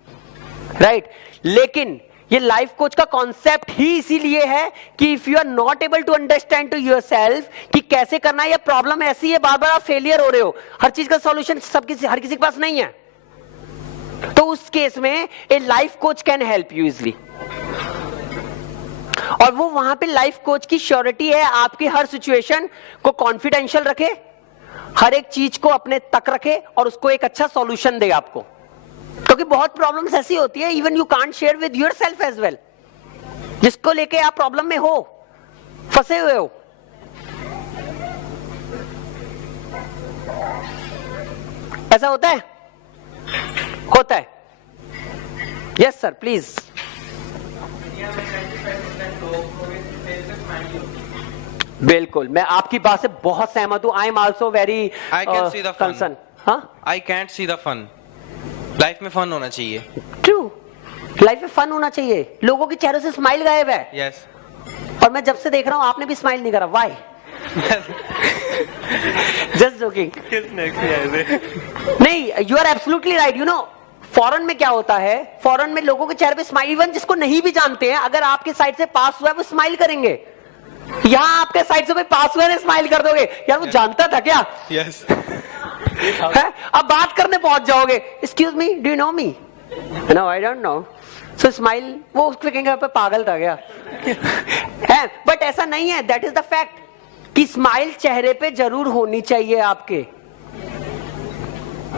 राइट? लेकिन ये लाइफ कोच का कॉन्सेप्ट ही इसीलिए है कि if you are not able to understand to yourself कि कैसे करना है, या प्रॉब्लम ऐसी है बार बार आप फेलियर हो रहे हो, हर चीज का सॉल्यूशन हर किसी के पास नहीं है, तो उस केस में ए life coach can help you easily. और वो वहां पे लाइफ कोच की श्योरिटी है, आपकी हर सिचुएशन को कॉन्फिडेंशियल रखे, हर एक चीज को अपने तक रखे और उसको एक अच्छा सॉल्यूशन दे आपको। क्योंकि बहुत प्रॉब्लम्स ऐसी होती है, even you can't share with yourself as well, जिसको लेके आप प्रॉब्लम में हो, फंसे हुए हो। ऐसा होता है? होता है। Yes sir please. बिल्कुल, मैं आपकी बात से बहुत सहमत हूं। I am also very concern. I can't see the fun. लाइफ में फन होना चाहिए। ट्रू, लाइफ में फन होना चाहिए। लोगों के चेहरों से स्माइल गायब है। यस। और मैं जब से देख रहा हूं आपने भी स्माइल नहीं करा, व्हाई? Just joking. नहीं, you are absolutely right. You know foreign में क्या होता है, फॉरेन में लोगों के चेहरे पे स्माइल, इवन जिसको नहीं भी जानते हैं, अगर आपके साइड से पास हुआ है वो स्माइल करेंगे। यहाँ आपके साइड से कोई पास हुआ है, स्माइल कर दोगे, यार वो जानता था क्या? यस। है? अब बात करने पहुंच जाओगे, excuse me, do you know me? No, I don't know. So smile, वो उसको कहेंगे पागल था क्या? है, बट ऐसा नहीं है। दैट इज द फैक्ट कि स्माइल चेहरे पे जरूर होनी चाहिए आपके।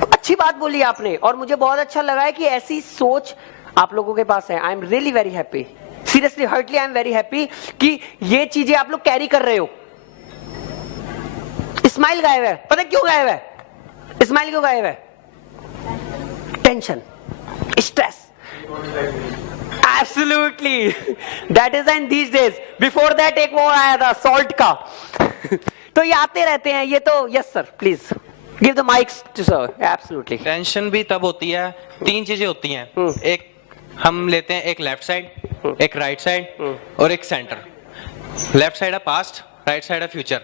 अच्छी बात बोली आपने, और मुझे बहुत अच्छा लगा है कि ऐसी सोच आप लोगों के पास है। I am really very happy, seriously heartly I am very happy कि ये चीजें आप लोग कैरी कर रहे हो। स्माइल गायब है, पता क्यों गायब है? स्माइल क्यों गायब है? Tension, stress. Absolutely, that is in these days. Before that एक वो आया था सॉल्ट का। तो ये आते रहते हैं ये तो। Yes sir please. Give the mics to sir. Absolutely. Tension भी तब होती है, तीन चीजें होती हैं. एक हम लेते हैं, एक लेफ्ट साइड, एक राइट साइड और एक सेंटर. लेफ्ट साइड है पास्ट, राइट साइड है फ्यूचर.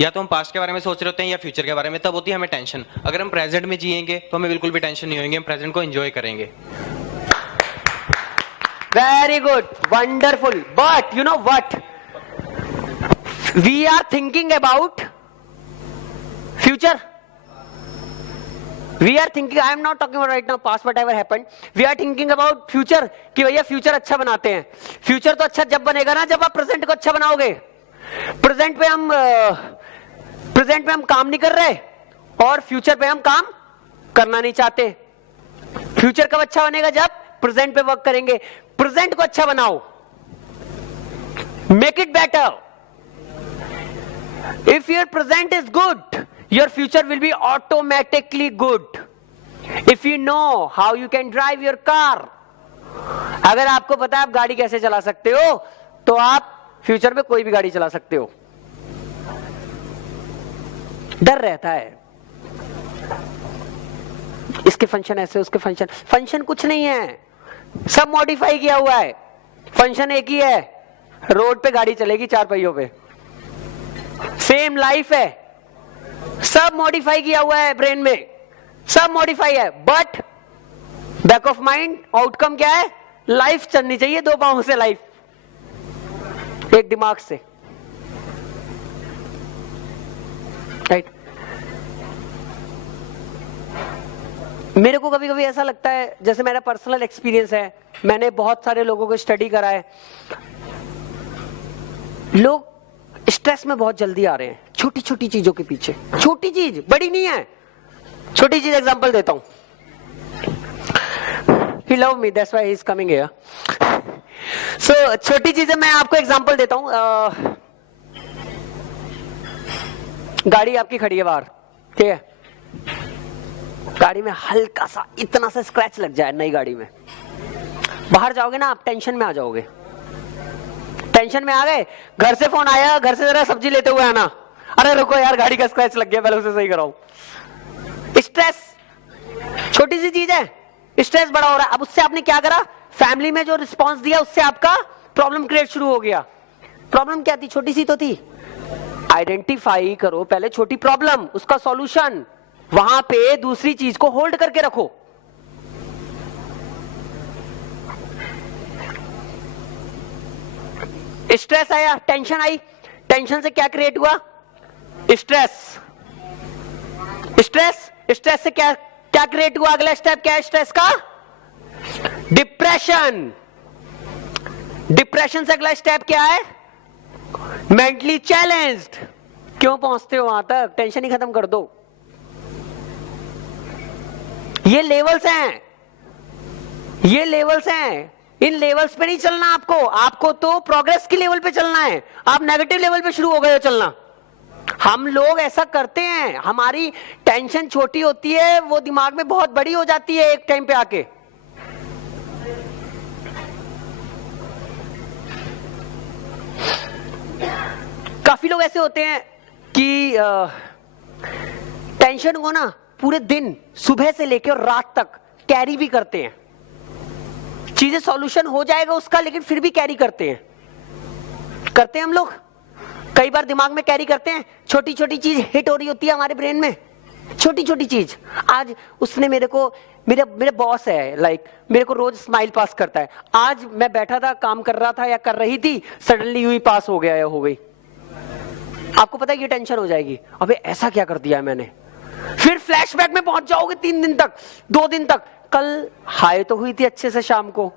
या तो हम पास्ट के बारे में सोच रहे होते हैं या फ्यूचर के बारे में, तब होती है हमें टेंशन. अगर हम प्रेजेंट में जिएंगे तो हमें बिल्कुल भी टेंशन नहीं होगी, हम प्रेजेंट को एंजॉय करेंगे. Very good, wonderful. But you know what? We are thinking about future. We are thinking. I am not talking about right now, past, whatever happened. We are thinking about future. कि भैया फ्यूचर अच्छा बनाते हैं. फ्यूचर तो अच्छा जब बनेगा ना, जब आप प्रेजेंट को अच्छा बनाओगे. प्रेजेंट पे हम काम नहीं कर रहे और फ्यूचर पे हम काम करना नहीं चाहते. फ्यूचर कब अच्छा बनेगा? जब प्रेजेंट पे वर्क करेंगे. प्रेजेंट को अच्छा बनाओ. Make it better. If your present is good, your future will be automatically good. If you know how you can drive your car, अगर आपको पता है आप गाड़ी कैसे चला सकते हो, तो आप फ्यूचर में कोई भी गाड़ी चला सकते हो. डर रहता है, इसके फंक्शन ऐसे, उसके फंक्शन कुछ नहीं है, सब मॉडिफाई किया हुआ है. फंक्शन एक ही है, रोड पे गाड़ी चलेगी 4 पहियों पे. सेम लाइफ है, सब मॉडिफाई किया हुआ है. ब्रेन में सब मॉडिफाई है, but back of mind outcome क्या है? लाइफ चलनी चाहिए 2 पांव से, लाइफ एक दिमाग से. राइट. मेरे को कभी कभी ऐसा लगता है, जैसे मेरा पर्सनल एक्सपीरियंस है, मैंने बहुत सारे लोगों को स्टडी करा है, लोग स्ट्रेस में बहुत जल्दी आ रहे हैं छोटी छोटी चीजों के पीछे. छोटी चीज बड़ी नहीं है, छोटी चीज. एग्जांपल देता हूं. He love me, that's why he is coming here. So छोटी चीजें मैं आपको एग्जांपल देता हूं. गाड़ी आपकी खड़ी है बाहर, ठीक है? गाड़ी में हल्का सा इतना सा स्क्रैच लग जाए नई गाड़ी में, बाहर जाओगे ना आप, टेंशन में आ जाओगे. टेंशन में आ गए, घर से फोन आया, घर से जरा सब्जी लेते हुए आना, अरे रुको यार गाड़ी का स्क्रैच लग गया, पहले उसे सही कराओ. स्ट्रेस छोटी सी चीज है, स्ट्रेस बड़ा हो रहा है. अब उससे आपने क्या करा? फैमिली में जो रिस्पांस दिया उससे आपका प्रॉब्लम क्रिएट शुरू हो गया. प्रॉब्लम क्या थी? छोटी सी तो थी. आइडेंटिफाई करो पहले छोटी प्रॉब्लम, उसका सॉल्यूशन, वहां पे दूसरी चीज को होल्ड करके रखो. स्ट्रेस आया, टेंशन आई, टेंशन से क्या क्रिएट हुआ? स्ट्रेस. स्ट्रेस से क्या क्या क्रिएट हुआ? अगला स्टेप क्या है स्ट्रेस का? डिप्रेशन. डिप्रेशन से अगला स्टेप क्या है? Mentally challenged. क्यों पहुंचते हो वहां तक? टेंशन ही खत्म कर दो. ये लेवल्स हैं, ये लेवल्स हैं. इन लेवल्स पे नहीं चलना आपको. आपको तो प्रोग्रेस की लेवल पे चलना है. आप नेगेटिव लेवल पे शुरू हो गए हो चलना. हम लोग ऐसा करते हैं, हमारी टेंशन छोटी होती है, वो दिमाग में बहुत बड़ी हो जाती है एक टाइम पे आके. काफी लोग ऐसे होते हैं कि टेंशन को ना पूरे दिन सुबह से लेकर रात तक कैरी भी करते हैं. चीजें सॉल्यूशन हो जाएगा उसका, लेकिन फिर भी कैरी करते हैं हम लोग. कई बार दिमाग में कैरी करते हैं, छोटी छोटी चीज हिट हो रही होती है हमारे ब्रेन में, छोटी छोटी चीज. आज उसने मेरे को, मेरे बॉस है, लाइक मेरे को रोज स्माइल पास करता है. आज मैं बैठा था, काम कर रहा था या कर रही थी, सडनली यूं ही पास हो गया या हो गई. आपको पता है ये टेंशन हो जाएगी, अबे ऐसा क्या कर दिया मैंने. फिर फ्लैशबैक में पहुंच जाओगे 3 दिन तक, 2 दिन तक. कल हाय तो हुई थी अच्छे से शाम को,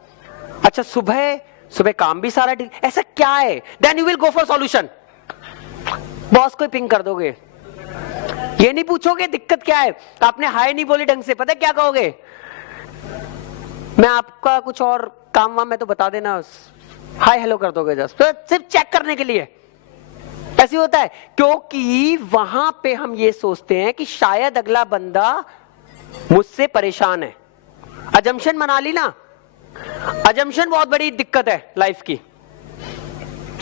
अच्छा सुबह काम भी सारा ठीक, ऐसा क्या है? Then you will go for solution. Boss को पिंग कर दोगे, ये नहीं पूछोगे दिक्कत क्या है. आपने हाय नहीं बोली ढंग से, पता क्या कहोगे? मैं आपका कुछ और काम वाम मैं तो बता देना, हाय हेलो कर दोगे जस्ट, तो सिर्फ चेक करने के लिए. ऐसे होता है क्योंकि वहां पे हम ये सोचते हैं कि शायद अगला बंदा मुझसे परेशान है. अजम्पशन बना ली ना. अजम्पशन बहुत बड़ी दिक्कत है लाइफ की.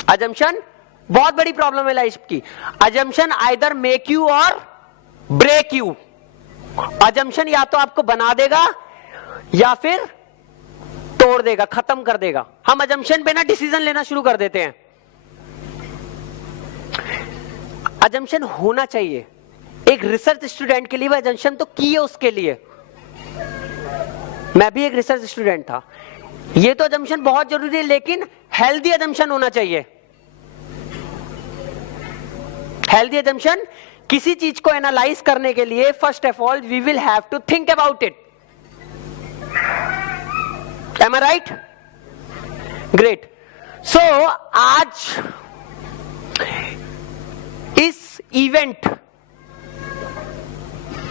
अजम्पशन बहुत बड़ी प्रॉब्लम है लाइफ की. अजम्पशन आइदर मेक यू और ब्रेक यू. अजम्पशन या तो आपको बना देगा या फिर तोड़ देगा, खत्म कर देगा। हम अजम्पशन पे ना डिसीजन लेना शुरू कर देते हैं। अजम्पशन होना चाहिए। एक रिसर्च स्टूडेंट के लिए वो अजम्पशन तो की है उसके लिए। मैं भी एक रिसर्च स्टूडेंट था। ये तो अजम्पशन बहुत जरूरी है, लेकिन हेल्दी अजम्पशन होना चाहिए। हेल्दी अजम्पशन, किसी चीज को एनालाइज करने के लिए first of all we will have to think about it. Am I right? Great. So आज इस इवेंट,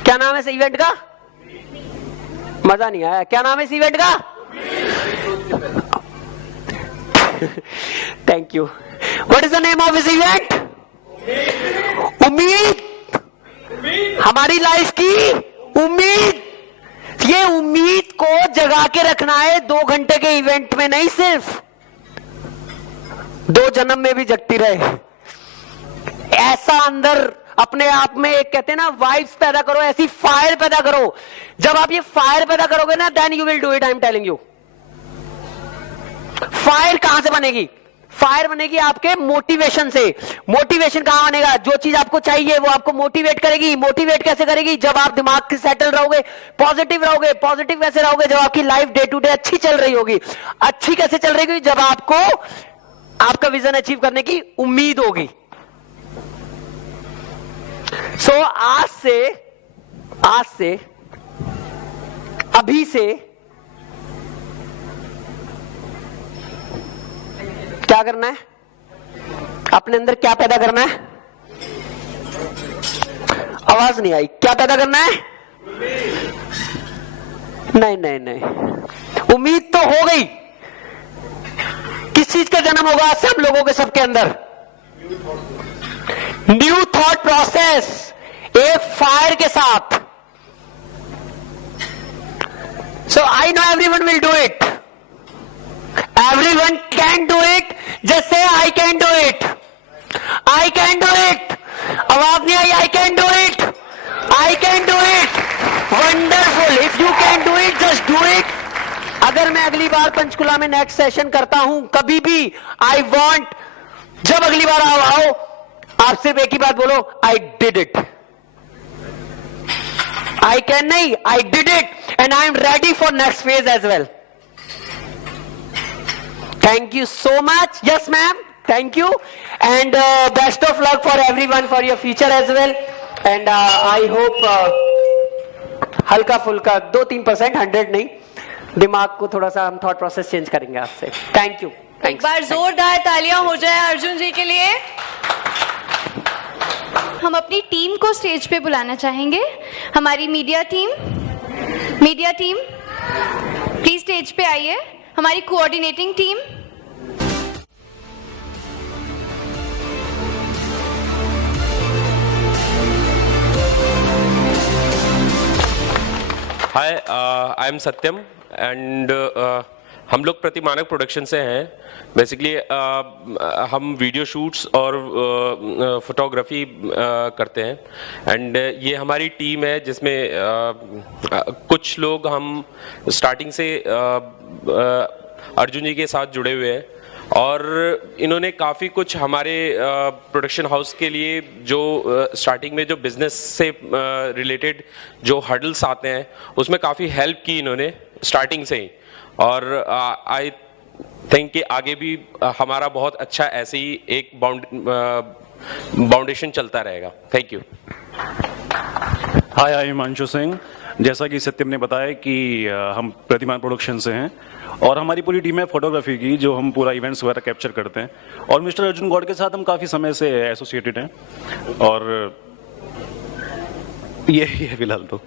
क्या नाम है इस इवेंट का? मजा नहीं आया। क्या नाम है इस इवेंट का? Thank you. What is the name of this event? उम्मीद। हमारी लाइफ की उम्मीद। ये उम्मीद को जगा के रखना है 2 घंटे के इवेंट में नहीं, सिर्फ 2 जन्म में भी जगती रहे। ऐसा अंदर अपने आप में एक कहते हैं ना वाइब्स पैदा करो, ऐसी फायर पैदा करो। जब आप ये फायर पैदा करोगे ना, then you will do it. I am telling you. Fire कहां से बनेगी? फायर बनेगी आपके मोटिवेशन से। मोटिवेशन कहां बनेगा? जो चीज आपको चाहिए वो आपको मोटिवेट करेगी। मोटिवेट कैसे करेगी? जब आप दिमाग से सेटल रहोगे, पॉजिटिव रहोगे। पॉजिटिव कैसे रहोगे? जब आपकी लाइफ डे टू डे अच्छी चल रही होगी। अच्छी कैसे चल रही होगी? जब आपको आपका विजन अचीव करने की उम्मीद होगी। सो आज से अभी से क्या करना है? अपने अंदर क्या पैदा करना है? आवाज नहीं आई। क्या पैदा करना है? नहीं। उम्मीद तो हो गई। किस चीज का जन्म होगा आज से हम लोगों के सबके अंदर? न्यू थॉट प्रोसेस, एक फायर के साथ। So I know everyone will do it. Everyone can do it. Just say I can do it. I can do it. आवाज नहीं आई। I can do it. I can do it. Wonderful. If you can do it, just do it. अगर मैं अगली बार पंचकुला में नेक्स्ट सेशन करता हूं, कभी भी, आई वॉन्ट, जब अगली बार आओ आप सिर्फ एक ही बात बोलो, I did it. I can नहीं, I did it and I am ready for next phase as well. Thank you so much. Yes ma'am, thank you and best of luck for everyone for your future as well. And I hope हल्का फुल्का 2-3%, 100 नहीं, दिमाग को थोड़ा सा हम थॉट प्रोसेस चेंज करेंगे आपसे। Thank you. एक बार जोरदार तालियां हो जाए अर्जुन जी के लिए। हम अपनी टीम को स्टेज पे बुलाना चाहेंगे। हमारी मीडिया टीम प्लीज स्टेज पे आइए। हमारी coordinating team. Hi, I am Satyam and हम लोग प्रतिमानक प्रोडक्शन से हैं। बेसिकली हम वीडियो शूट्स और फोटोग्राफी करते हैं एंड ये हमारी टीम है जिसमें कुछ लोग हम स्टार्टिंग से अर्जुन जी के साथ जुड़े हुए हैं और इन्होंने काफ़ी कुछ हमारे प्रोडक्शन हाउस के लिए जो स्टार्टिंग में जो बिजनेस से रिलेटेड जो हर्डल्स आते हैं उसमें काफ़ी हेल्प की इन्होंने स्टार्टिंग से ही। और आई थिंक कि आगे भी हमारा बहुत अच्छा ऐसे ही एक बाउंडेशन चलता रहेगा। Thank you. Hi, I am Anshu Singh. जैसा कि सत्यम ने बताया कि हम प्रतिमान प्रोडक्शन से हैं और हमारी पूरी टीम है फोटोग्राफी की, जो हम पूरा इवेंट्स वगैरह कैप्चर करते हैं और मिस्टर अर्जुन गौड़ के साथ हम काफ़ी समय से एसोसिएटेड हैं और यही है फिलहाल तो।